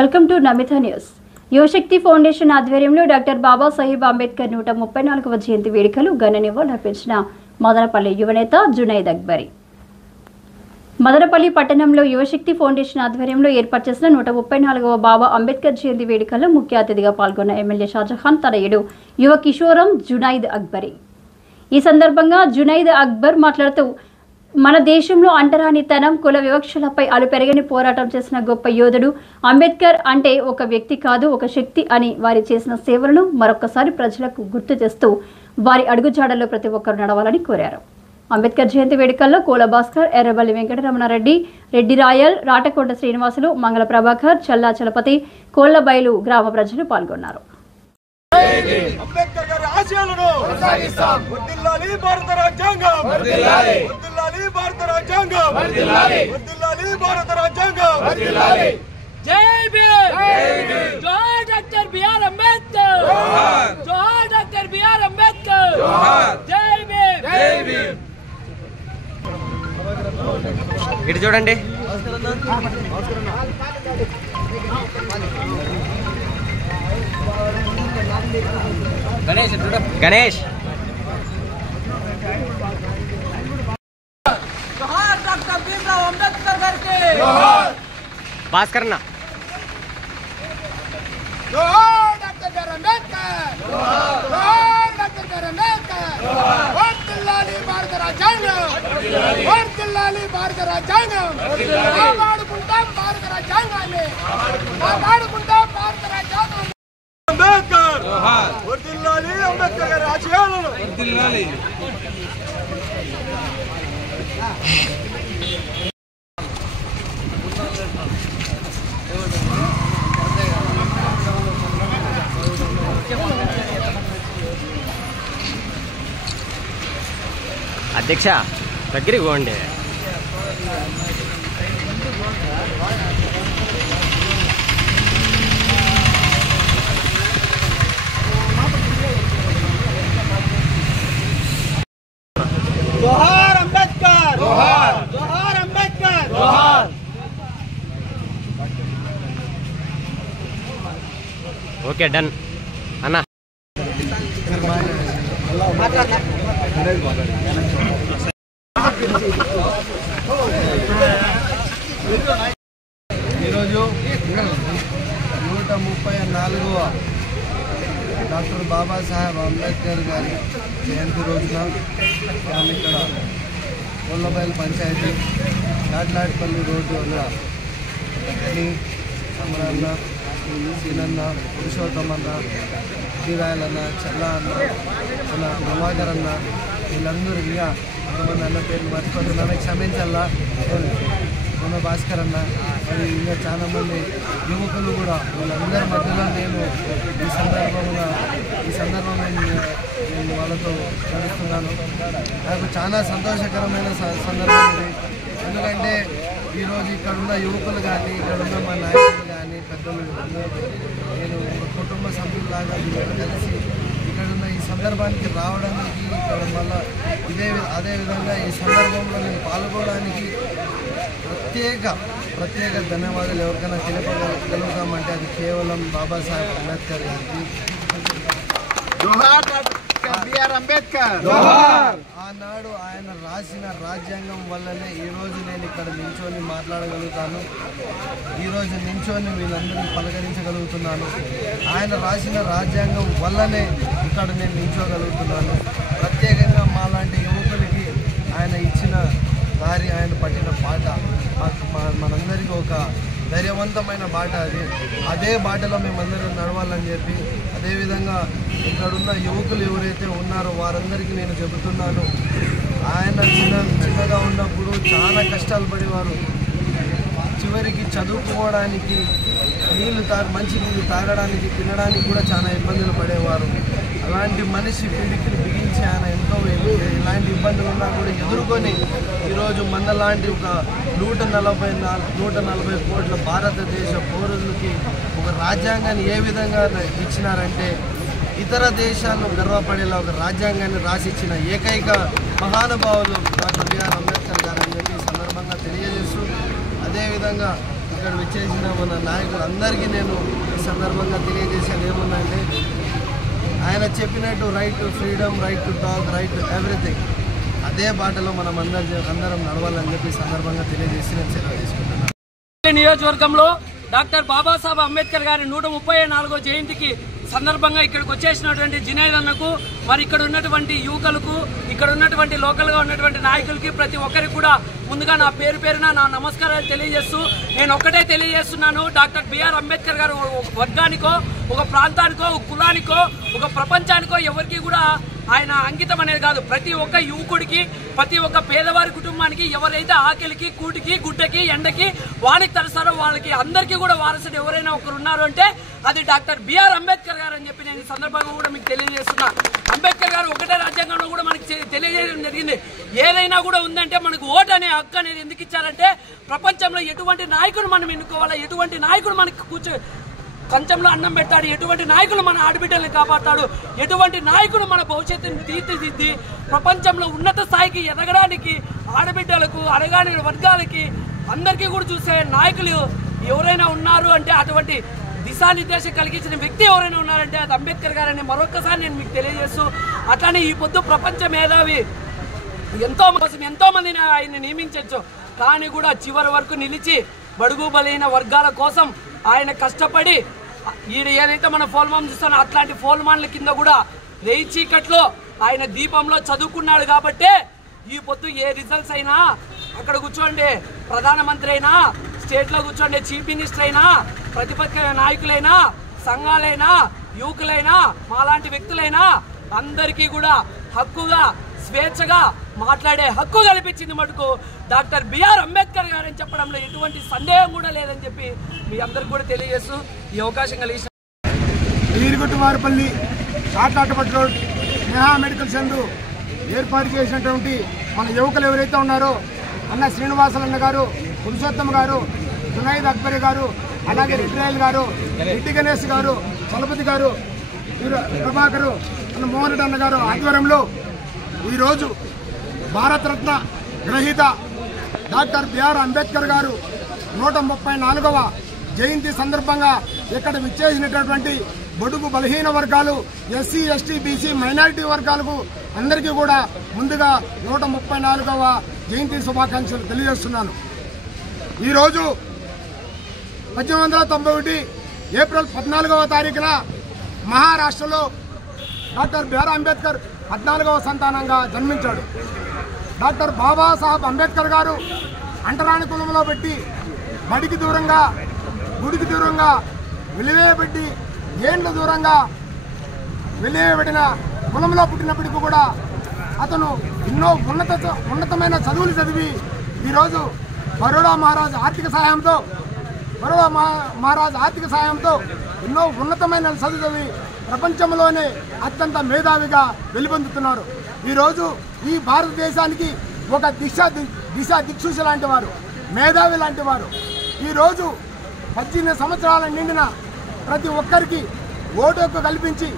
Welcome to Namitha news. Yuvashakti foundation ఆధ్వర్యంలో doctor Babasaheb Ambedkar 134వ జయంతి వేడుకలు ఘన నివాళులర్పించిన మదనపల్లి యువనేత జునైద్ అక్బరీ. మదనపల్లి పట్టణంలో యువశక్తి ఫౌండేషన్ ఆధ్వర్యంలో ఏర్పాటు చేసిన 134వ బాబా అంబేద్కర్ జయంతి వేడుకల్లో ముఖ్య అతిథిగా పాల్గొన్న ఎమ్మెల్యే షాజహాన్ తనయుడు యువ కిషోరం జునైద్ అక్బరీ. ఈ సందర్భంగా జునైద్ అక్బర్ మాట్లాడుతూ, మన దేశంలో అంటరానితనం, కుల వివక్షలపై అలుపెరగని పోరాటం చేసిన గొప్ప యోధుడు అంబేద్కర్. అంటే ఒక వ్యక్తి కాదు, ఒక శక్తి అని వారి చేసిన సేవలను మరొకసారి ప్రజలకు గుర్తు చేస్తూ వారి అడుగుజాడల్లో ప్రతి ఒక్కరు నడవాలని కోరారు. అంబేద్కర్ జయంతి వేడుకల్లో కోల భాస్కర్, ఎర్రబల్లి వెంకటరమణారెడ్డి, రెడ్డి రాయల్, రాటకొండ శ్రీనివాసులు, మంగళ ప్రభాకర్, చల్లా చలపతి, కోళ్లబైలు గ్రామ ప్రజలు పాల్గొన్నారు. ఇటు చూడండి. గణేష్ డాక్టర్ భీమ్రావ్ అంబేద్కర్ గారికి భాస్కర్ అన్న డాక్టర్ అంబేద్కర్ డాక్టర్ అంబేద్కర్ వర్ధిల్లాలి భారత రాజ్యాంగం వర్ధిల్లాలి భారత రాజ్యాంగం కాపాడుకుంటాం భారత రాజ్యాంగాన్ని కాపాడుకుంటాం భారత రాజ్యాంగం అంబేద్కర్ వర్ధిల్లాలి అంబేద్కర్ గారి ఆశయాలను వర్ధిల్లాలి. అధ్యక్ష దగ్గరికి పోండి. జోహార్ అంబేద్కర్ జోహార్ జోహార్ అంబేద్కర్ జోహార్. ఓకే, డన్ అన్న. ఈరోజు 134వ డాక్టర్ బాబాసాహెబ్ అంబేద్కర్ గారి జయంతి రోజున మేము ఇక్కడ కోళ్లబైలు పంచాయతీ నాట్లాడిపల్లి రోడ్డు ఉన్న సమరన్న, సీనన్న, పురుషోత్తమన్న, శ్రీరాయలన్న, చల్లా అన్న, మన ప్రభాకర్ అన్న, వీళ్ళందరూ ఇంకా కొంతమంది అన్న పేర్లు మర్చిపోతున్నాను, క్షమించల్లా. మన భాస్కర్ అన్న, మరి ఇంకా చాలామంది యువకులు కూడా వీళ్ళందరి మధ్యలో నేను ఈ సందర్భంగా నేను వాళ్ళతో నడుస్తున్నాను. నాకు చాలా సంతోషకరమైన సందర్భం ఇది. ఎందుకంటే ఈరోజు ఇక్కడున్న యువకులు కానీ, ఇక్కడున్న మా నాయకులు కానీ, పెద్దలు నేను కుటుంబ సభ్యులాగా కలిసి ఇక్కడున్న ఈ సందర్భానికి రావడానికి, ఇక్కడ వల్ల అదేవిధంగా ఈ సందర్భంలో నేను పాల్గొనడానికి ప్రత్యేక ధన్యవాదాలు ఎవరికైనా తెలుపుతామంటే అది కేవలం బాబాసాహెబ్ అంబేద్కర్ గారికి. ఆనాడు ఆయన రాసిన రాజ్యాంగం వల్లనే ఈరోజు నేను ఇక్కడ నించొని మాట్లాడగలుగుతాను, ఈరోజు నించొని వీళ్ళందరినీ పలకరించగలుగుతున్నాను. ఆయన రాసిన రాజ్యాంగం వల్లనే ఇక్కడ నేను నించోగలుగుతున్నాను. ప్రత్యేకంగా మాలాంటి యువకులకి ఆయన ఇచ్చిన దారి, ఆయన పట్టిన బాట మనందరికీ ఒక ధైర్యవంతమైన బాట. అదే బాటలో మేమందరం నడవాలని చెప్పి, అదేవిధంగా ఇక్కడున్న యువకులు ఎవరైతే ఉన్నారో వారందరికీ నేను చెబుతున్నాను, ఆయన చిన్నగా ఉన్నప్పుడు చాలా కష్టాలు పడేవారు. చివరికి చదువుకోవడానికి మంచి నీళ్ళు తాగడానికి, తినడానికి కూడా చాలా ఇబ్బందులు పడేవారు. అలాంటి మనిషి పిడికిలు బిగించి ఆయన ఎంతో ఇలాంటి ఇబ్బందులు ఉన్నా కూడా ఎదుర్కొని ఈరోజు మనలాంటి ఒక 140 కోట్ల భారతదేశ పౌరులకి ఒక రాజ్యాంగాన్ని ఏ విధంగా ఇచ్చినారంటే, ఇతర దేశాల్లో గర్వపడేలా ఒక రాజ్యాంగాన్ని రాసిచ్చిన ఏకైక మహానుభావులు డాక్టర్ బిఆర్ అంబేద్కర్ గారు అని చెప్పి సందర్భంగా తెలియజేస్తూ, అదేవిధంగా ఇక్కడ విచ్చేసిన మన నాయకులందరికీ నేను ఈ సందర్భంగా తెలియజేసేది ఏముందంటే, ఆయన చెప్పినట్టు right to freedom, right to talk, right to everything, అదే బాటలో మనం అందరం నడవాలని చెప్పి సందర్భంగా తెలియజేసి నేను సెలవు తీసుకుంటున్నాను. నియోజకవర్గంలో డాక్టర్ బాబాసాహెబ్ అంబేద్కర్ గారి 134వ జయంతికి సందర్భంగా ఇక్కడికి వచ్చేసినటువంటి జునైద్ అన్నకు, మరి ఇక్కడ ఉన్నటువంటి యువకులకు, ఇక్కడ ఉన్నటువంటి లోకల్గా ఉన్నటువంటి నాయకులకి, ప్రతి ఒక్కరికి కూడా ముందుగా నా పేరున నా నమస్కారాలు తెలియజేస్తూ నేను ఒక్కటే తెలియజేస్తున్నాను, డాక్టర్ బిఆర్ అంబేద్కర్ గారు ఒక వర్గానికో, ఒక ప్రాంతానికో, ఒక కులానికో, ఒక ప్రపంచానికో ఎవరికి కూడా ఆయన అంకితం అనేది కాదు. ప్రతి ఒక్క యువకుడికి, ప్రతి ఒక్క పేదవారి కుటుంబానికి, ఎవరైతే ఆకలికి, కూటికి, గుడ్డకి, ఎండకి వానికి తరస్తారో వాళ్ళకి అందరికీ కూడా వారసుడు ఎవరైనా ఒకరు ఉన్నారు అంటే అది డాక్టర్ బిఆర్ అంబేద్కర్ గారు అని చెప్పి నేను ఈ సందర్భంగా కూడా మీకు తెలియజేస్తున్నా. అంబేద్కర్ గారు ఒకటే రాజ్యాంగంలో కూడా మనకి తెలియజేయడం జరిగింది. ఏదైనా కూడా ఉందంటే మనకు ఓటు అనే హక్కు అనేది ఎందుకు ఇచ్చారంటే, ప్రపంచంలో ఎటువంటి నాయకుడు మనం ఎన్నుకోవాలా, ఎటువంటి నాయకుడు మనకి కంచంలో అన్నం పెడతాడు, ఎటువంటి నాయకులు మన ఆడబిడ్డల్ని కాపాడతాడు, ఎటువంటి నాయకుడు మన భవిష్యత్తుని తీర్చిదిద్ది ప్రపంచంలో ఉన్నత స్థాయికి ఎదగడానికి ఆడబిడ్డలకు, అడగాని వర్గాలకి అందరికీ కూడా చూసే నాయకులు ఎవరైనా ఉన్నారు అంటే, అటువంటి దిశానిర్దేశం కలిగించిన వ్యక్తి ఎవరైనా ఉన్నారంటే అది అంబేద్కర్ గారని మరొకసారి నేను మీకు తెలియజేస్తూ, అట్లానే ఈ పొద్దు ప్రపంచ మేధావి ఎంతో మందిని ఆయన నియమించవచ్చు, కానీ కూడా చివరి వరకు నిలిచి బడుగు బలైన వర్గాల కోసం ఆయన కష్టపడి ఏదైతే మన ఫోల్మాన్ చూస్తానో అట్లాంటి ఫోల్మాన్ల కింద కూడా రేయి చీకట్లో ఆయన దీపంలో చదువుకున్నాడు కాబట్టే ఈ పొద్దు ఏ రిజల్ట్స్ అయినా అక్కడ కూర్చోండి ప్రధానమంత్రి అయినా, స్టేట్లో కూర్చోండి చీఫ్ మినిస్టర్ అయినా, ప్రతిపక్ష నాయకులైనా, సంఘాలైనా, యువకులైనా, మాలాంటి వ్యక్తులైనా అందరికీ కూడా హక్కుగా, స్వేచ్ఛగా మాట్లాడే హక్కు కల్పించింది మటుకు డాక్టర్ బిఆర్ అంబేద్కర్ గారని చెప్పడంలో ఎటువంటి సందేహం కూడా లేదని చెప్పి మీ అందరికి కూడా తెలియజేస్తూ ఈ అవకాశం కలిగించిన ఈరుగుట్టువారిపల్లి షార్ట్ రోడ్ స్నేహ మెడికల్ సెంటర్ ఏర్పాటు చేసినటువంటి మన యువకులు ఎవరైతే ఉన్నారో అన్న శ్రీనివాసలన్న గారు, పురుషోత్తమ్ గారు, జునైద్ అక్బరి గారు, అలాగే రెడ్డిరాయల్ గారు, రెడ్డి గణేష్ గారు, చలపతి గారు, ప్రభాకరు, అన్న మోహన్ రెడ్డి అన్న గారు ఆధ్వర్యంలో ఈరోజు భారతరత్న గ్రహీత డాక్టర్ బిఆర్ అంబేద్కర్ గారు 134వ జయంతి సందర్భంగా ఇక్కడ విచ్చేసినటువంటి బడుగు బలహీన వర్గాలు, ఎస్సీ, ఎస్టీ, బీసీ, మైనారిటీ వర్గాలకు అందరికీ కూడా ముందుగా 134వ జయంతి శుభాకాంక్షలు తెలియజేస్తున్నాను. ఈరోజు 1891 ఏప్రిల్ 14వ తారీఖున మహారాష్ట్రలో డాక్టర్ బిఆర్ అంబేద్కర్ 14వ సంతానంగా జన్మించాడు. డాక్టర్ బాబాసాహెబ్ అంబేద్కర్ గారు అంటరాని కులంలో పెట్టి బడికి దూరంగా, గుడికి దూరంగా వెలివేయబెట్టి, ఏండ్ల దూరంగా వెలివేయబడిన కులంలో పుట్టినప్పటికీ కూడా అతను ఎన్నో ఉన్నతమైన చదువులు చదివి ఈరోజు బరోడా మహారాజ్ ఆర్థిక సాయంతో ఎన్నో ఉన్నతమైన చదువు చదివి ప్రపంచంలోనే అత్యంత మేధావిగా వెలుగొందుతున్నారు. ఈరోజు ఈ భారతదేశానికి ఒక దిక్సూచ లాంటి వారు, మేధావి లాంటి వారు. ఈరోజు 18 సంవత్సరాల నిండిన ప్రతి ఒక్కరికి ఓటు హక్కు కల్పించి,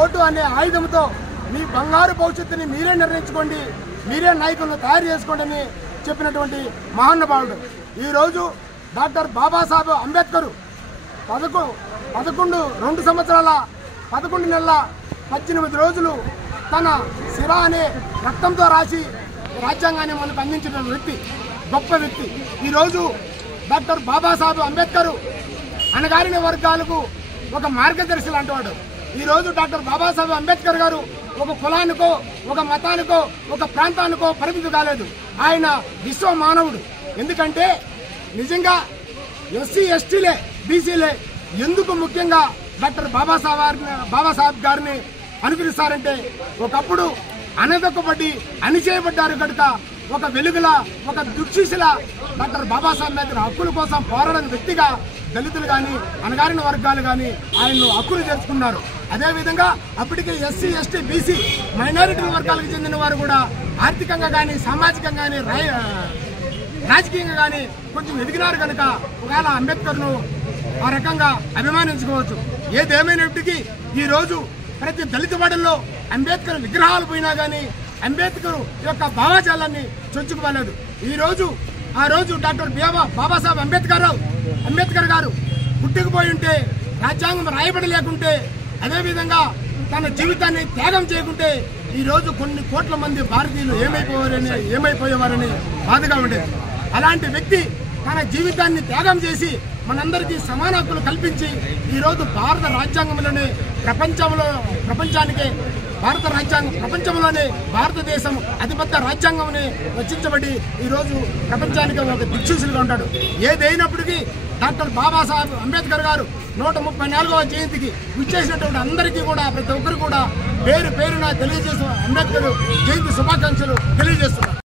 ఓటు అనే ఆయుధంతో మీ బంగారు భవిష్యత్తుని మీరే నిర్ణయించుకోండి, మీరే నాయకులను తయారు చేసుకోండి అని చెప్పినటువంటి మహానుభావుడు. ఈరోజు డాక్టర్ బాబాసాహెబ్ అంబేద్కర్ 2 సంవత్సరాల 11 నెలల 18 రోజులు తన సిరా అనే రక్తంతో రాసి రాజ్యాంగాన్ని మనకు అందించిన వ్యక్తి, గొప్ప వ్యక్తి. ఈరోజు డాక్టర్ బాబాసాహెబ్ అంబేద్కర్ అణగారిన వర్గాలకు ఒక మార్గదర్శి లాంటి వాడు. ఈరోజు డాక్టర్ బాబాసాహెబ్ అంబేద్కర్ గారు ఒక కులానికో, ఒక మతానికో, ఒక ప్రాంతానికో పరిమితి కాలేదు. ఆయన విశ్వ మానవుడు. ఎందుకంటే నిజంగా ఎస్సీ, ఎస్టీలే, బీసీలే ఎందుకు ముఖ్యంగా డాక్టర్ బాబాసాహెబ్ గారిని అనుకరిస్తారంటే, ఒకప్పుడు అనదొక్కబడి అణిచేయబడ్డారు కనుక ఒక వెలుగులా, ఒక దుర్శిశలా డాక్టర్ బాబాసాహెబ్ అంబేద్కర్ హక్కుల కోసం పోరాడని వ్యక్తిగా దళితులు కానీ, అణగారిన వర్గాలు కానీ ఆయన్ను హక్కులు చేర్చుకున్నారు. అదేవిధంగా అప్పటికే ఎస్సీ, ఎస్టీ, బీసీ, మైనారిటీ వర్గాలకు చెందిన వారు కూడా ఆర్థికంగా కానీ, సామాజికంగా కానీ, రాజకీయంగా కానీ కొంచెం ఎదిగినారు కనుక ఒకవేళ అంబేద్కర్ను ఆ రకంగా అభిమానించుకోవచ్చు. ఏదేమైనప్పటికీ ఈరోజు ప్రతి దళిత వాడల్లో అంబేద్కర్ విగ్రహాలు పోయినా కానీ అంబేద్కర్ యొక్క భావజాలాన్ని చొచ్చుకోలేదు. ఈరోజు ఆ రోజు డాక్టర్ బాబాసాహెబ్ అంబేద్కర్ గారు పుట్టుకుపోయి ఉంటే, రాజ్యాంగం రాయబడి లేకుంటే, అదేవిధంగా తన జీవితాన్ని త్యాగం చేయకుంటే ఈరోజు కొన్ని కోట్ల మంది భారతీయులు ఏమైపోయేవారని బాధగా ఉండేది. అలాంటి వ్యక్తి తన జీవితాన్ని త్యాగం చేసి మనందరికీ సమాన హక్కులు కల్పించి ఈరోజు భారత రాజ్యాంగంలోనే ప్రపంచంలోనే భారతదేశం అతిపెద్ద రాజ్యాంగంని రచించబడి ఈరోజు ప్రపంచానికి ఒక దిక్సూచులుగా ఉంటాడు. ఏదైనప్పటికీ డాక్టర్ బాబాసాహెబ్ అంబేద్కర్ గారు 134వ జయంతికి విచ్చేసినటువంటి అందరికీ కూడా, ప్రతి ఒక్కరు కూడా పేరు పేరున తెలియజేస్తూ అంబేద్కర్ జయంతి శుభాకాంక్షలు తెలియజేస్తున్నారు.